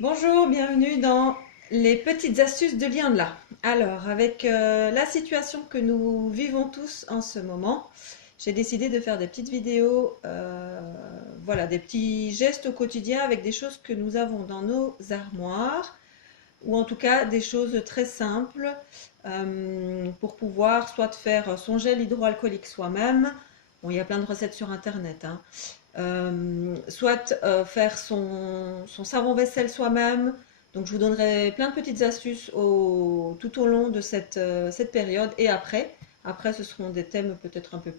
Bonjour, bienvenue dans les petites astuces de Liandla. Alors, avec la situation que nous vivons tous en ce moment, j'ai décidé de faire des petites vidéos, voilà, des petits gestes au quotidien avec des choses que nous avons dans nos armoires, ou en tout cas des choses très simples pour pouvoir soit faire son gel hydroalcoolique soi-même. Bon, il y a plein de recettes sur internet, hein. Soit faire son savon vaisselle soi-même. Donc je vous donnerai plein de petites astuces tout au long de cette période et après. Après, ce seront des thèmes peut-être un peu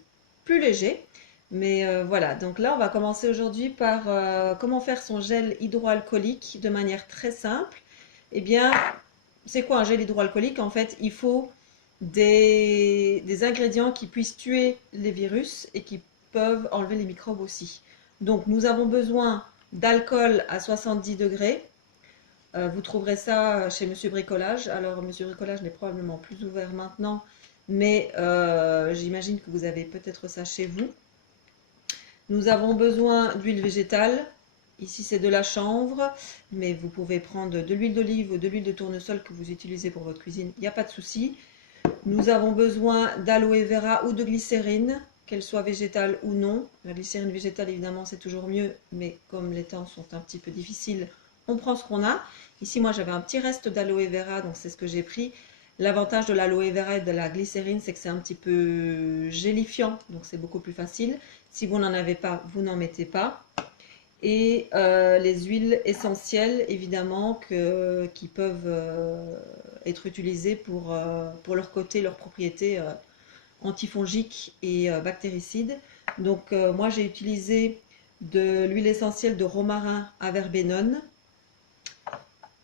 plus légers. Mais voilà, donc là, on va commencer aujourd'hui par comment faire son gel hydroalcoolique de manière très simple. Eh bien, c'est quoi un gel hydroalcoolique? En fait, il faut des ingrédients qui puissent tuer les virus et qui peuvent enlever les microbes aussi. Donc, nous avons besoin d'alcool à 70 degrés. Vous trouverez ça chez Monsieur Bricolage. Alors, Monsieur Bricolage n'est probablement plus ouvert maintenant, mais j'imagine que vous avez peut-être ça chez vous. Nous avons besoin d'huile végétale. Ici, c'est de la chanvre, mais vous pouvez prendre de l'huile d'olive ou de l'huile de tournesol que vous utilisez pour votre cuisine. Il n'y a pas de souci. Nous avons besoin d'aloe vera ou de glycérine, qu'elle soit végétale ou non. La glycérine végétale, évidemment, c'est toujours mieux, mais comme les temps sont un petit peu difficiles, on prend ce qu'on a. Ici, moi, j'avais un petit reste d'aloe vera, donc c'est ce que j'ai pris. L'avantage de l'aloe vera et de la glycérine, c'est que c'est un petit peu gélifiant, donc c'est beaucoup plus facile. Si vous n'en avez pas, vous n'en mettez pas. Et les huiles essentielles, évidemment, qui peuvent être utilisées pour leur côté, leurs propriétés antifongiques et bactéricides. Donc, moi, j'ai utilisé de l'huile essentielle de romarin à verbenone,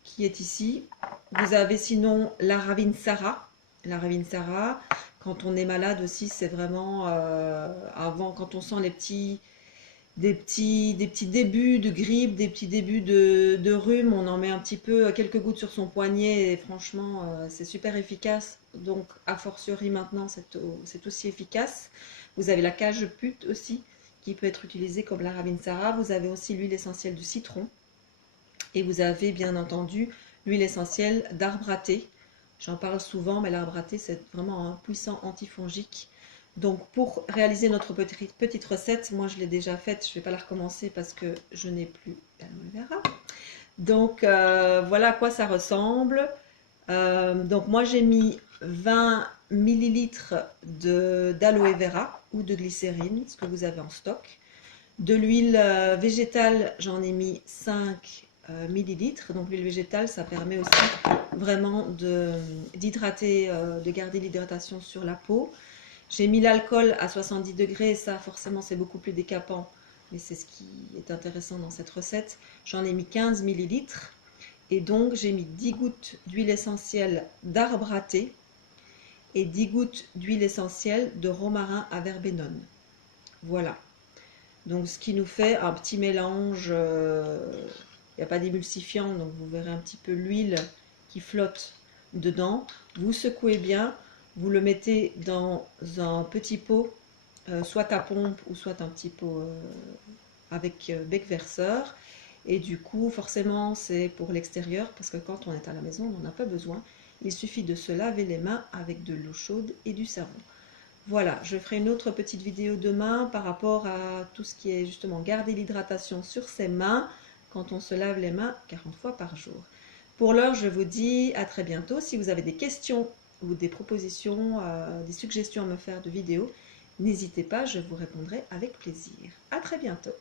qui est ici. Vous avez sinon la Ravinsara. La Ravinsara, quand on est malade aussi, c'est vraiment avant, quand on sent des petits débuts de grippe, des petits débuts de rhume. On en met un petit peu, quelques gouttes sur son poignet et franchement, c'est super efficace. Donc, a fortiori maintenant, c'est aussi efficace. Vous avez la cage pute aussi, qui peut être utilisée comme la Ravinsara. Vous avez aussi l'huile essentielle du citron. Et vous avez bien entendu l'huile essentielle d'arbre à thé. J'en parle souvent, mais l'arbre à thé, c'est vraiment un puissant antifongique. Donc pour réaliser notre petite recette, moi je l'ai déjà faite, je ne vais pas la recommencer parce que je n'ai plus d'aloe vera. Donc voilà à quoi ça ressemble. Donc moi j'ai mis 20 millilitres d'aloe vera ou de glycérine, ce que vous avez en stock. De l'huile végétale, j'en ai mis 5 millilitres. Donc l'huile végétale, ça permet aussi vraiment d'hydrater, de garder l'hydratation sur la peau. J'ai mis l'alcool à 70 degrés, ça forcément c'est beaucoup plus décapant, mais c'est ce qui est intéressant dans cette recette. J'en ai mis 15 millilitres et donc j'ai mis 10 gouttes d'huile essentielle d'arbre à thé et 10 gouttes d'huile essentielle de romarin à verbenone. Voilà. Donc ce qui nous fait un petit mélange, il n'y a pas d'émulsifiant, donc vous verrez un petit peu l'huile qui flotte dedans. Vous secouez bien, vous le mettez dans un petit pot, soit à pompe ou soit un petit pot avec bec verseur. Et du coup, forcément, c'est pour l'extérieur, parce que quand on est à la maison, on n'en a pas besoin. Il suffit de se laver les mains avec de l'eau chaude et du savon. Voilà, je ferai une autre petite vidéo demain par rapport à tout ce qui est justement garder l'hydratation sur ses mains quand on se lave les mains 40 fois par jour. Pour l'heure, je vous dis à très bientôt. Si vous avez des questions ou des propositions, des suggestions à me faire de vidéos, n'hésitez pas, je vous répondrai avec plaisir. À très bientôt.